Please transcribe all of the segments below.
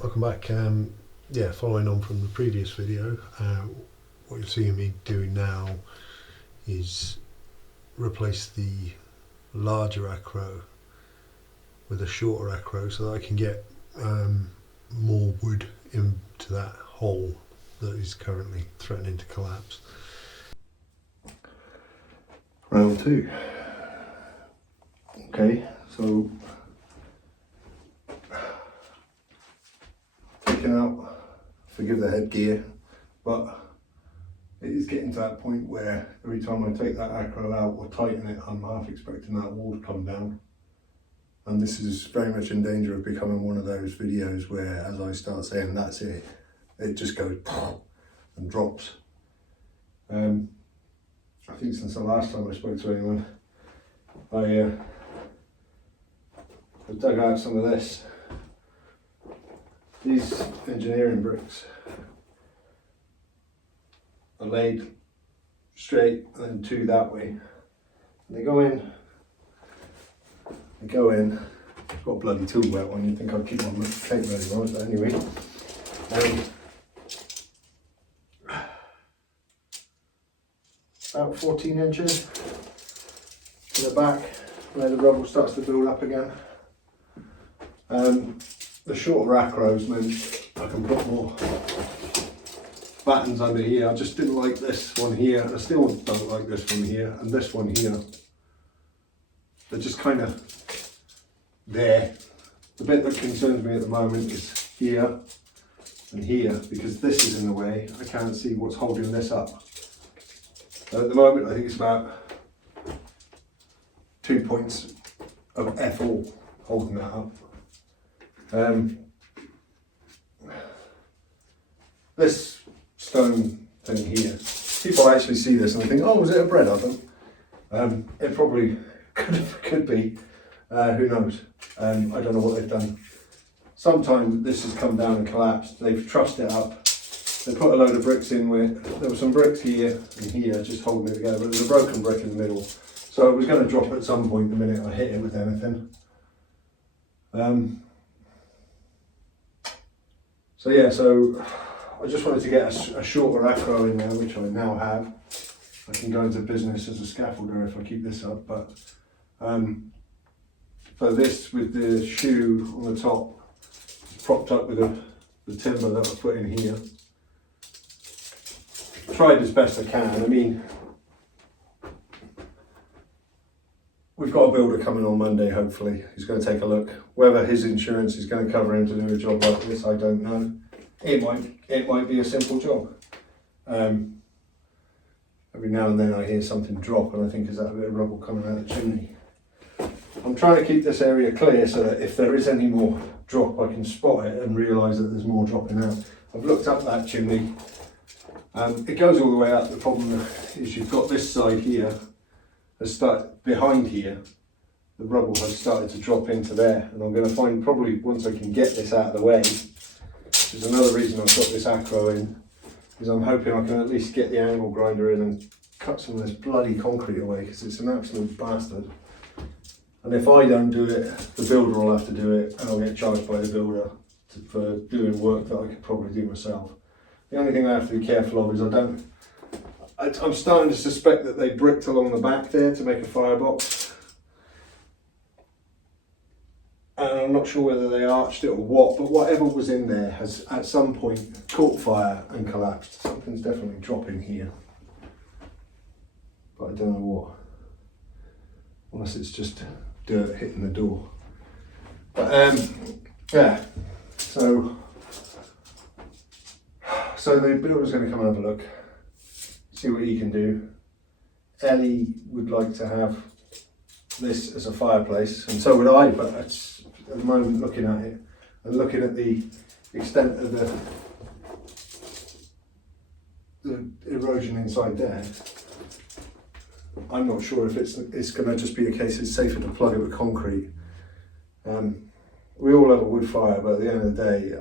Welcome back. Yeah, following on from the previous video, what you're seeing me doing now is replace the larger acro with a shorter acro so that I can get more wood into that hole that is currently threatening to collapse. Round two. Okay, so taking out, forgive the headgear, but it is getting to that point where every time I take that acro out or tighten it, I'm half expecting that wall to come down. And this is very much in danger of becoming one of those videos where, as I start saying that's it, it just goes and drops. I think since the last time I spoke to anyone, I dug out some of this. These engineering bricks are laid straight and then two that way. And they go in. I've got a bloody tool wet one, you'd think I'd keep on the tape ready on it, but anyway. About 14 inches to the back where the rubble starts to build up again. The shorter acros meant I can put more battens under here. I just didn't like this one here, and I still don't like this one here, and this one here. They're just kind of there. The bit that concerns me at the moment is here and here, because this is in the way. I can't see what's holding this up. At the moment I think it's about 2 points of F all holding that up. This stone thing here, people actually see this and they think, oh, is it a bread oven? It probably could be, who knows. I don't know what they've done. Sometime this has come down and collapsed, they've trussed it up, they put a load of bricks in where there were some bricks here and here just holding it together, but there's a broken brick in the middle. So it was going to drop at some point the minute I hit it with anything. So I just wanted to get a shorter acro in there, which I now have. I can go into business as a scaffolder if I keep this up, but so this with the shoe on the top is propped up with the timber that I put in here. Tried as best I can. I mean, we've got a builder coming on Monday, hopefully. He's going to take a look. Whether his insurance is going to cover him to do a job like this, I don't know. It might be a simple job. Every now and then I hear something drop and I think, is that a bit of rubble coming out of the chimney? I'm trying to keep this area clear so that if there is any more drop I can spot it and realise that there's more dropping out. I've looked up that chimney. It goes all the way up. The problem is you've got this side here has started behind here. The rubble has started to drop into there, and I'm going to find probably once I can get this out of the way, which is another reason I've got this acro in, is I'm hoping I can at least get the angle grinder in and cut some of this bloody concrete away, because it's an absolute bastard. And if I don't do it, the builder will have to do it, and I'll get charged by the builder for doing work that I could probably do myself. The only thing I have to be careful of is I'm starting to suspect that they bricked along the back there to make a firebox. And I'm not sure whether they arched it or what, but whatever was in there has at some point caught fire and collapsed. Something's definitely dropping here. But I don't know what. Unless it's just dirt hitting the door. But yeah, so the builder's going to come and have a look, see what he can do. Ellie would like to have this as a fireplace, and so would I, but at the moment looking at it and looking at the extent of the erosion inside there, I'm not sure if it's going to just be a case it's safer to plug it with concrete. We all have a wood fire, but at the end of the day,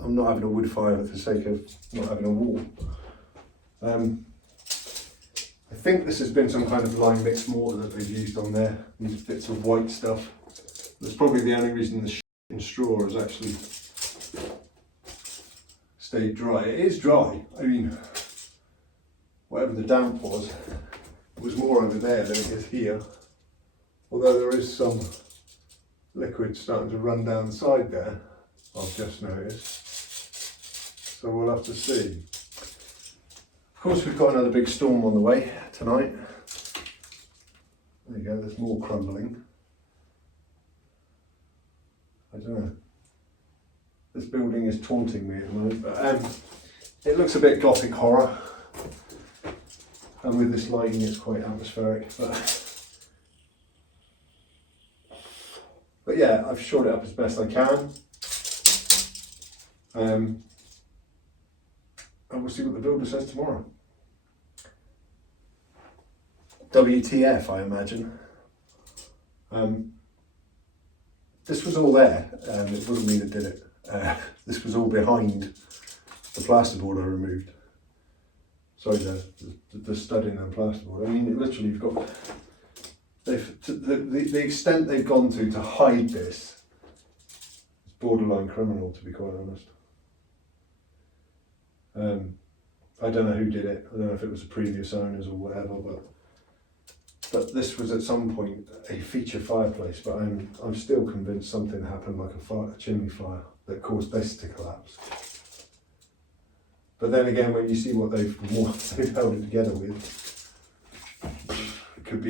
I'm not having a wood fire for the sake of not having a wall. I think this has been some kind of lime mixed mortar that they've used on there, these bits of white stuff. That's probably the only reason the straw has actually stayed dry. It is dry. I mean, whatever the damp was more over there than it is here. Although there is some liquid starting to run down the side there, I've just noticed. So we'll have to see. Of course, we've got another big storm on the way tonight. There you go, there's more crumbling. I don't know. This building is taunting me at the moment, but it looks a bit gothic horror. And with this lighting, it's quite atmospheric. But yeah, I've shored it up as best I can. And we'll see what the builder says tomorrow. WTF, I imagine. This was all there. It wasn't me that did it. This was all behind the plasterboard I removed. Sorry, the studding and plasterboard. I mean, literally, you've got the extent they've gone to hide this. It's borderline criminal, to be quite honest. I don't know who did it. I don't know if it was the previous owners or whatever, but this was at some point a feature fireplace. But I'm still convinced something happened, like a chimney fire, that caused this to collapse. But then again, when you see what they've held it together with, it could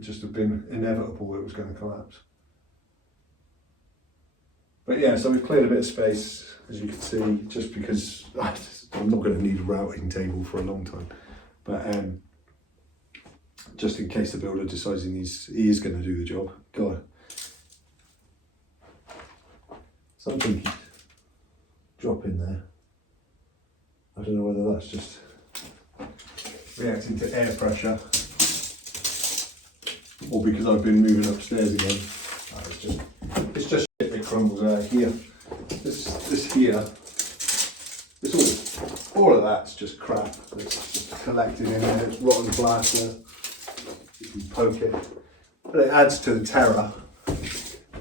just have been inevitable it was going to collapse. But yeah, so we've cleared a bit of space, as you can see, just because I'm not going to need a routing table for a long time. But just in case the builder decides he is going to do the job. God, something drop in there. I don't know whether that's just reacting to air pressure or because I've been moving upstairs again. It's just shit that crumbles out here. This here, all of that's just crap. It's just collected in there. It's rotten plaster. You can poke it, but it adds to the terror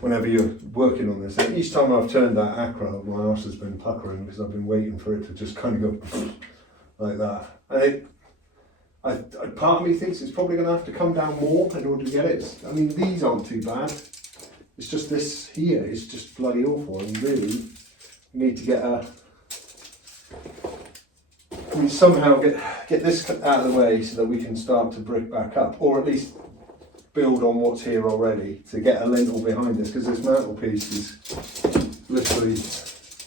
whenever you're working on this. And each time I've turned that acro, my arse has been puckering because I've been waiting for it to just kind of go like that. And part of me thinks it's probably going to have to come down more in order to get it. I mean, these aren't too bad. It's just this here is just bloody awful. And really, you need to get somehow get this out of the way so that we can start to brick back up, or at least build on what's here already to get a lintel behind this, because this mantelpiece is literally 6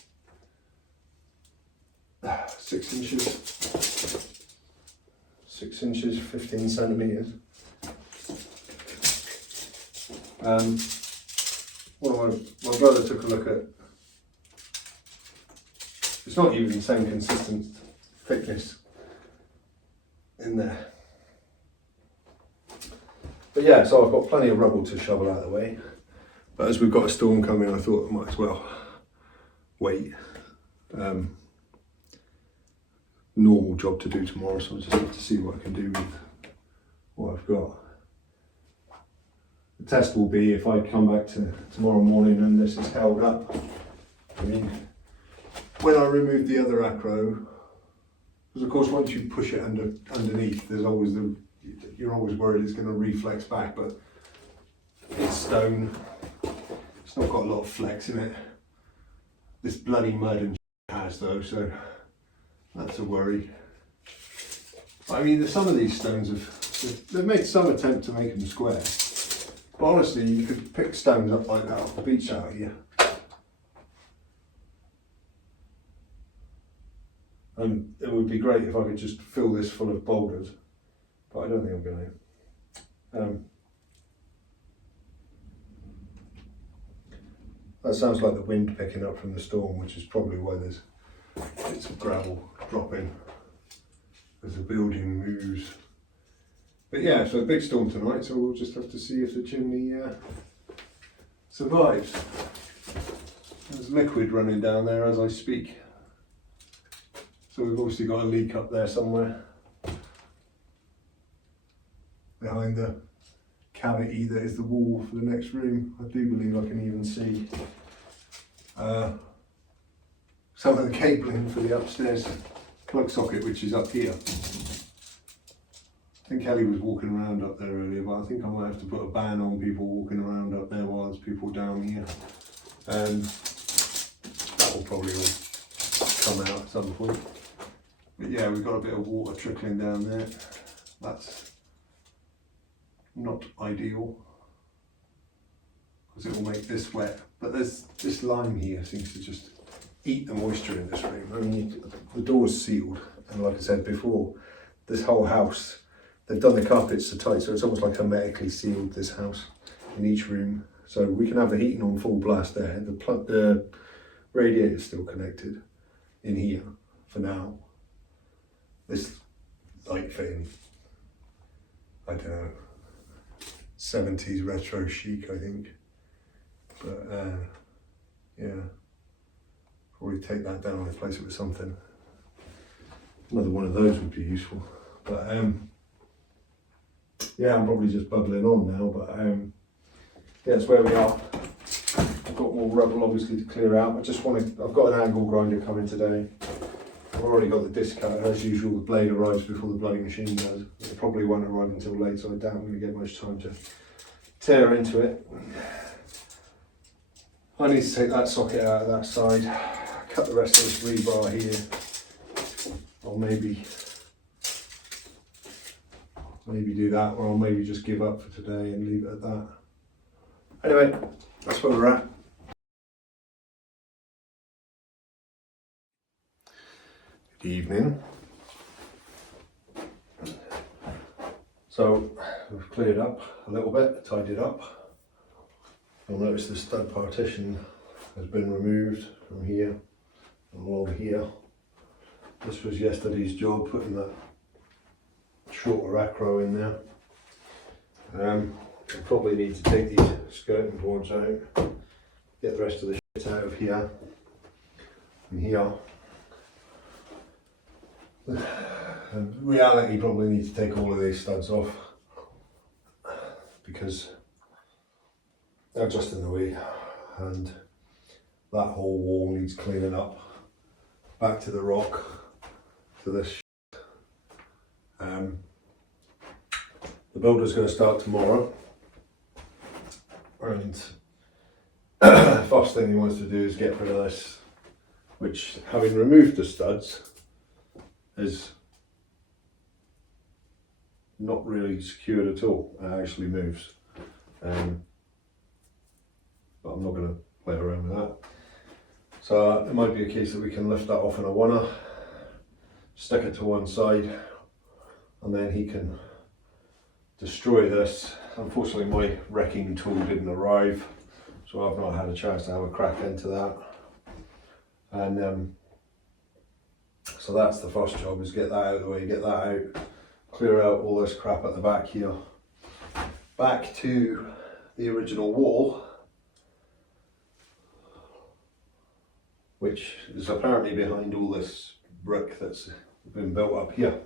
inches, 15 centimetres. Well, my brother took a look at, it's not even the same consistent thickness in there. But yeah, so I've got plenty of rubble to shovel out of the way. But as we've got a storm coming, I thought I might as well wait. Normal job to do tomorrow, so I just have to see what I can do with what I've got. The test will be if I come back to tomorrow morning and this is held up. I mean, when I remove the other acro, because of course once you push it underneath, there's always you're always worried it's going to reflex back, but it's stone. It's not got a lot of flex in it. This bloody mud and has though, so that's a worry. I mean, some of these stones they've made some attempt to make them square. But honestly, you could pick stones up like that off the beach out here. And it would be great if I could just fill this full of boulders. But I don't think I'm going to. That sounds like the wind picking up from the storm, which is probably why there's bits of gravel dropping as the building moves. But yeah, so a big storm tonight, so we'll just have to see if the chimney survives. There's liquid running down there as I speak. So we've obviously got a leak up there somewhere behind the cavity that is the wall for the next room. I do believe I can even see some of the cabling for the upstairs plug socket, which is up here. I think Kelly was walking around up there earlier, but I think I might have to put a ban on people walking around up there while there's people down here. That will probably all come out at some point. But yeah, we've got a bit of water trickling down there. That's not ideal, because it will make this wet. But there's this lime here seems to just eat the moisture in this room. I mean, the door's sealed, and like I said before, this whole house, they've done the carpets so tight, so it's almost like hermetically sealed, this house, in each room. So we can have the heating on full blast there. The radiator is still connected in here for now. This light fitting, I don't know, 70s retro chic, I think. But yeah, probably take that down and replace it with something. Another one of those would be useful. But yeah, I'm probably just bubbling on now, but yeah, that's where we are. I've got more rubble obviously to clear out. I've got an angle grinder coming today. I've already got the disc cutter. As usual, the blade arrives before the bloody machine does. It probably won't arrive until late, so I doubt I'm going to get much time to tear into it. I need to take that socket out of that side, cut the rest of this rebar here, or maybe do that, or I'll maybe just give up for today and leave it at that. Anyway, that's where we're at. Good evening. So we've cleared up a little bit, tidied up. You'll notice the stud partition has been removed from here and along here. This was yesterday's job, putting that shorter acro in there. I probably need to take these skirting boards out, get the rest of the shit out of here and here. In reality, probably need to take all of these studs off because they're just in the way, and that whole wall needs cleaning up. Back to the rock, to this shit. The builder's going to start tomorrow, and first thing he wants to do is get rid of this, which, having removed the studs, is not really secured at all. It actually moves, but I'm not going to play around with that. So it might be a case that we can lift that off in a oneer, stick it to one side, and then he can destroy this. Unfortunately, my wrecking tool didn't arrive, so I've not had a chance to have a crack into that. And so that's the first job, is get that out of the way, get that out, clear out all this crap at the back here. Back to the original wall, which is apparently behind all this brick that's been built up here.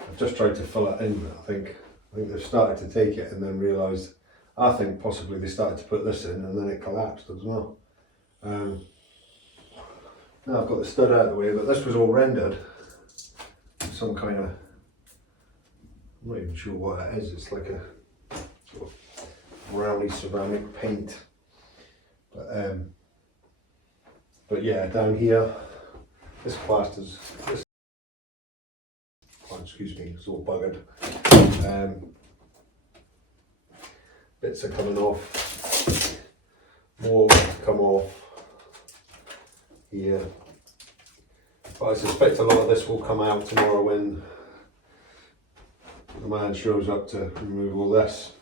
I've just tried to fill it in. I think they've started to take it and then realised, I think possibly they started to put this in and then it collapsed as well. Now I've got the stud out of the way, but this was all rendered some kind of, I'm not even sure what it is. It's like a sort of browny ceramic paint. But yeah, down here, this plaster's, excuse me, it's all buggered. Bits are coming off, more to come off here. But I suspect a lot of this will come out tomorrow when the man shows up to remove all this.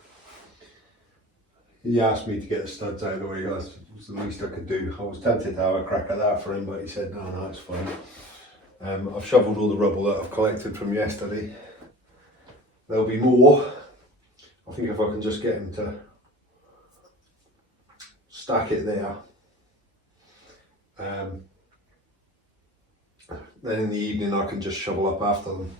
He asked me to get the studs out of the way. That was the least I could do. I was tempted to have a crack at that for him, but he said no, it's fine. I've shoveled all the rubble that I've collected from yesterday. There'll be more. I think if I can just get him to stack it there, then in the evening I can just shovel up after them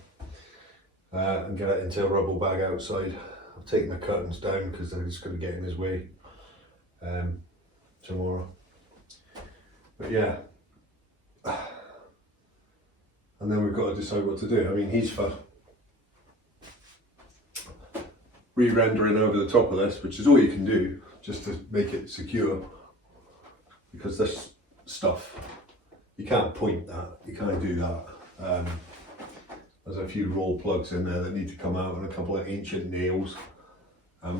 and get it into a rubble bag outside. I've taken the curtains down because they're just going to get in his way tomorrow. But yeah, and then we've got to decide what to do. I mean, he's for re-rendering over the top of this, which is all you can do just to make it secure, because this stuff, you can't point that, you can't do that. There's a few roll plugs in there that need to come out and a couple of ancient nails.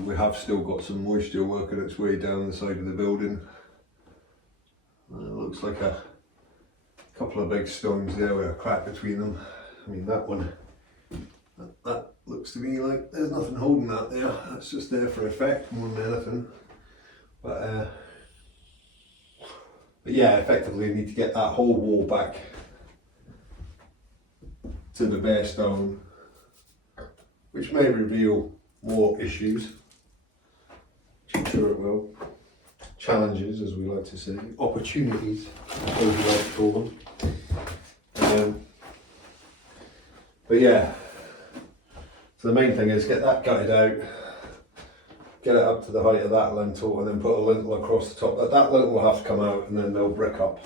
We have still got some moisture working its way down the side of the building. It looks like a couple of big stones there with a crack between them. I mean, that one, that looks to me like there's nothing holding that there. That's just there for effect more than anything. But yeah, effectively you need to get that whole wall back to the bare stone, which may reveal more issues. I'm sure it will. Challenges, as we like to say, opportunities, as we like to call them. But yeah, so the main thing is get that gutted out, get it up to the height of that lintel, and then put a lintel across the top. That lintel will have to come out, and then they'll brick up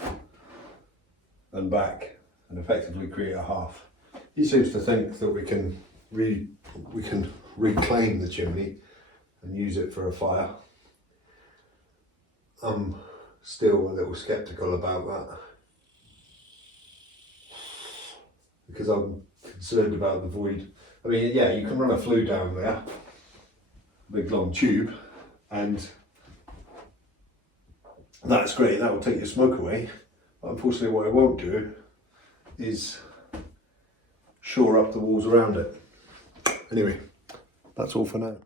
and back and effectively create a half. He seems to think that we can reclaim the chimney and use it for a fire. I'm still a little sceptical about that, because I'm concerned about the void. I mean, yeah, you can run a flue down there, a big long tube, and that's great, that will take your smoke away. But unfortunately what it won't do is shore up the walls around it. Anyway, that's all for now.